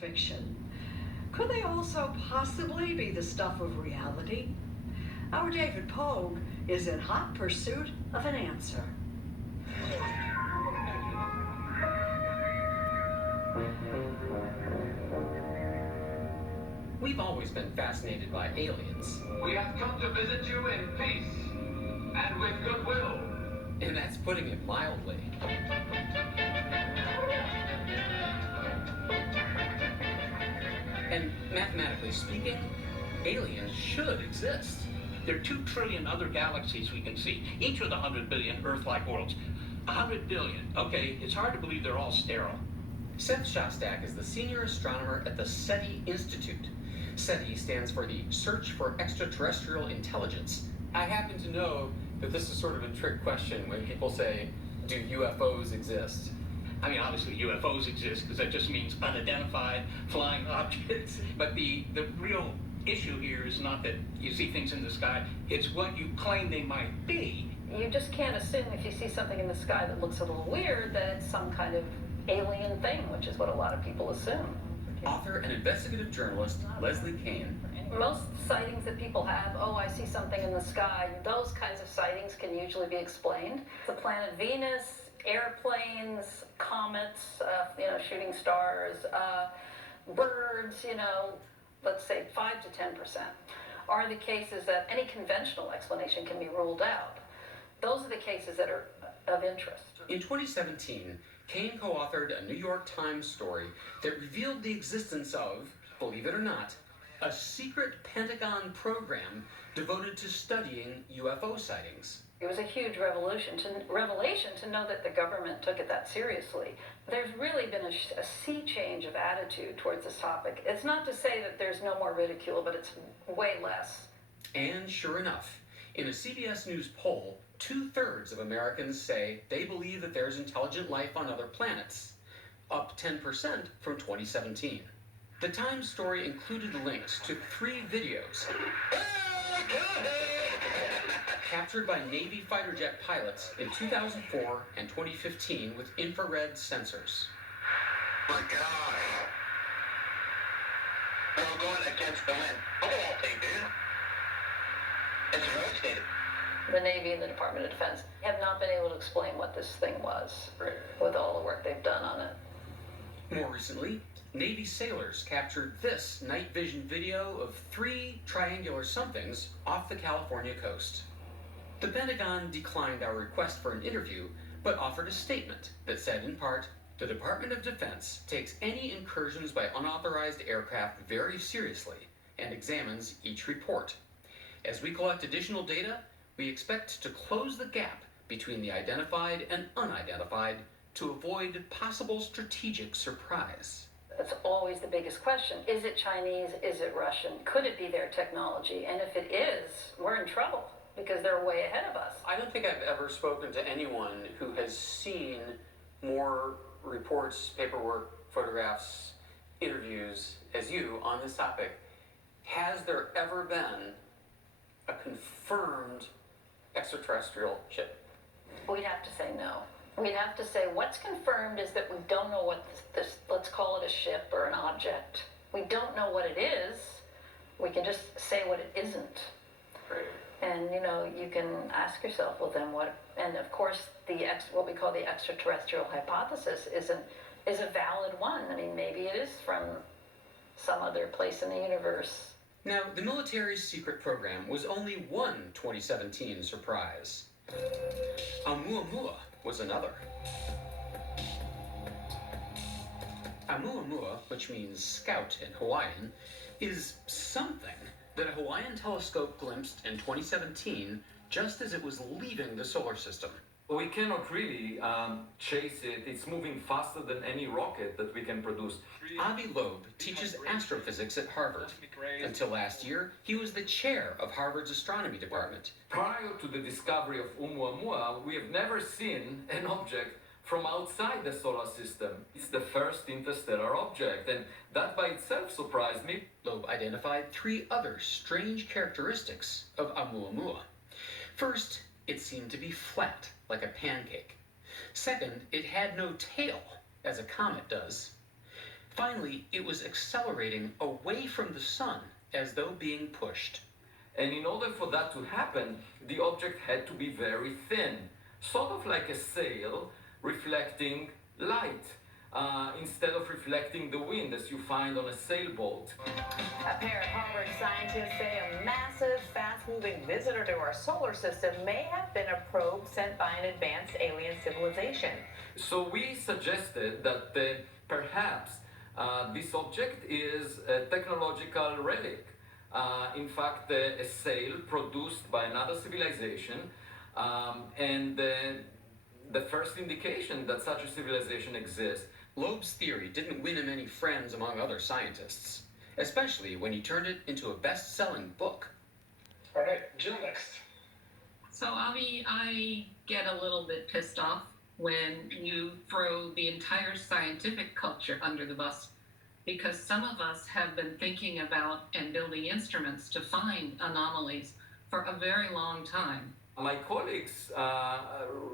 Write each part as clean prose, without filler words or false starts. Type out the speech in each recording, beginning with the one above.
fiction. Could they also possibly be the stuff of reality? Our David Pogue is in hot pursuit of an answer. We've always been fascinated by aliens. We have come to visit you in peace and with goodwill. And that's putting it mildly. And mathematically speaking, aliens should exist. There are 2 trillion other galaxies we can see, each with 100 billion Earth-like worlds. 100 billion, okay, it's hard to believe they're all sterile. Seth Shostak is the senior astronomer at the SETI Institute. SETI stands for the Search for Extraterrestrial Intelligence. I happen to know that this is sort of a trick question when people say, do UFOs exist? I mean, obviously UFOs exist because that just means unidentified flying objects. But the real issue here is not that you see things in the sky, it's what you claim they might be. You just can't assume if you see something in the sky that looks a little weird that it's some kind of alien thing, which is what a lot of people assume. Author and investigative journalist Leslie Kane. Most sightings that people have, oh, I see something in the sky, those kinds of sightings can usually be explained. The planet Venus, airplanes, comets, shooting stars, birds, let's say 5 to 10% are the cases that any conventional explanation can be ruled out. Those are the cases that are of interest. In 2017, Kane co-authored a New York Times story that revealed the existence of, believe it or not, a secret Pentagon program devoted to studying UFO sightings. It was a huge revelation to know that the government took it that seriously. There's really been a sea change of attitude towards this topic. It's not to say that there's no more ridicule, but it's way less. And sure enough, in a CBS News poll, 2/3 of Americans say they believe that there's intelligent life on other planets, up 10% from 2017. The Times story included links to 3 videos captured by Navy fighter jet pilots in 2004 and 2015 with infrared sensors. My God. I'm going against the wind. Look at that thing, dude. It's rotated. The Navy and the Department of Defense have not been able to explain what this thing was with all the work they've done on it. More recently, Navy sailors captured this night vision video of 3 triangular somethings off the California coast. The Pentagon declined our request for an interview, but offered a statement that said in part, the Department of Defense takes any incursions by unauthorized aircraft very seriously and examines each report. As we collect additional data, we expect to close the gap between the identified and unidentified to avoid possible strategic surprise. That's always the biggest question. Is it Chinese? Is it Russian? Could it be their technology? And if it is, we're in trouble because they're way ahead of us. I don't think I've ever spoken to anyone who has seen more reports, paperwork, photographs, interviews as you on this topic. Has there ever been a confirmed extraterrestrial ship? We'd have to say no. We'd have to say what's confirmed is that we don't know what this, let's call it a ship or an object. We don't know what it is. We can just say what it isn't. Right. And you can ask yourself, well then what? And of course, what we call the extraterrestrial hypothesis is a valid one. I mean, maybe it is from some other place in the universe. Now, the military's secret program was only one 2017 surprise. Oumuamua was another. Oumuamua, which means scout in Hawaiian, is something that a Hawaiian telescope glimpsed in 2017 just as it was leaving the solar system. We cannot really chase it. It's moving faster than any rocket that we can produce. Avi Loeb teaches astrophysics at Harvard. Until last year, he was the chair of Harvard's astronomy department. Prior to the discovery of Oumuamua, we have never seen an object from outside the solar system. It's the first interstellar object, and that by itself surprised me. Loeb identified 3 other strange characteristics of Oumuamua. First, it seemed to be flat, like a pancake. Second, it had no tail, as a comet does. Finally, it was accelerating away from the sun as though being pushed. And in order for that to happen, the object had to be very thin, sort of like a sail reflecting light, instead of reflecting the wind as you find on a sailboat. A pair of Harvard scientists say a massive, fast-moving visitor to our solar system may have been a probe sent by an advanced alien civilization. So we suggested that perhaps this object is a technological relic. In fact, a sail produced by another civilization, and the first indication that such a civilization exists. Loeb's theory didn't win him any friends among other scientists, especially when he turned it into a best-selling book. All right, Jill next. So, Avi, I get a little bit pissed off when you throw the entire scientific culture under the bus, because some of us have been thinking about and building instruments to find anomalies for a very long time. My colleagues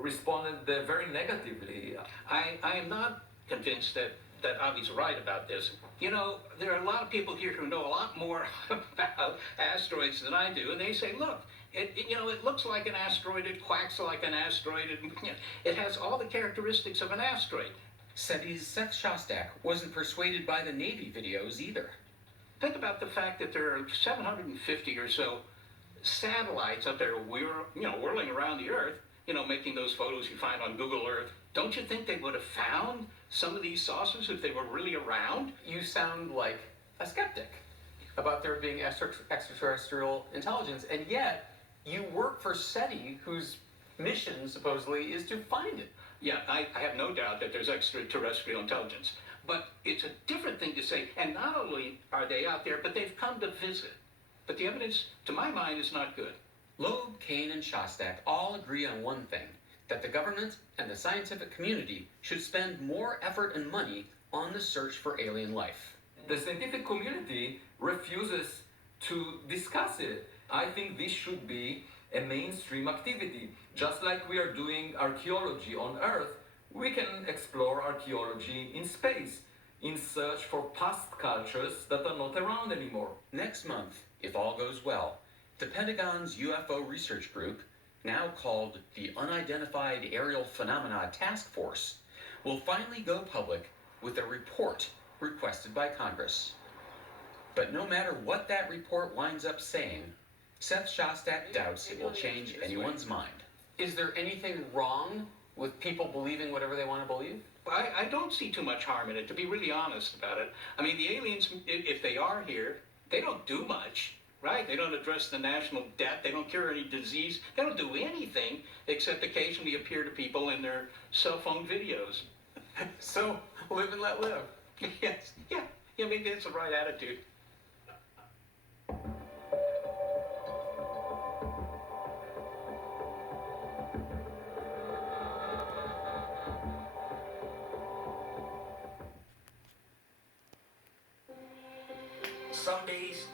responded very negatively. I am not convinced that Avi's right about this. You know, there are a lot of people here who know a lot more about asteroids than I do, and they say, look, it looks like an asteroid, it quacks like an asteroid, it has all the characteristics of an asteroid. SETI's Seth Shostak wasn't persuaded by the Navy videos either. Think about the fact that there are 750 or so satellites up there whirling around the Earth, making those photos you find on Google Earth. Don't you think they would have found some of these saucers if they were really around? You sound like a skeptic about there being extraterrestrial intelligence, and yet you work for SETI, whose mission supposedly is to find it. Yeah, I have no doubt that there's extraterrestrial intelligence. But it's a different thing to say, and not only are they out there, but they've come to visit. But the evidence, to my mind, is not good. Loeb, Kane, and Shostak all agree on one thing, that the government and the scientific community should spend more effort and money on the search for alien life. The scientific community refuses to discuss it. I think this should be a mainstream activity. Just like we are doing archaeology on Earth, we can explore archaeology in space, in search for past cultures that are not around anymore. Next month, if all goes well, the Pentagon's UFO Research Group, now called the Unidentified Aerial Phenomena Task Force, will finally go public with a report requested by Congress. But no matter what that report winds up saying, Seth Shostak doubts it will change anyone's mind. Is there anything wrong with people believing whatever they want to believe? I don't see too much harm in it, to be really honest about it. I mean, the aliens, if they are here, they don't do much, right? They don't address the national debt. They don't cure any disease. They don't do anything except occasionally appear to people in their cell phone videos. So, live and let live. Yes, yeah, maybe that's the right attitude. Some days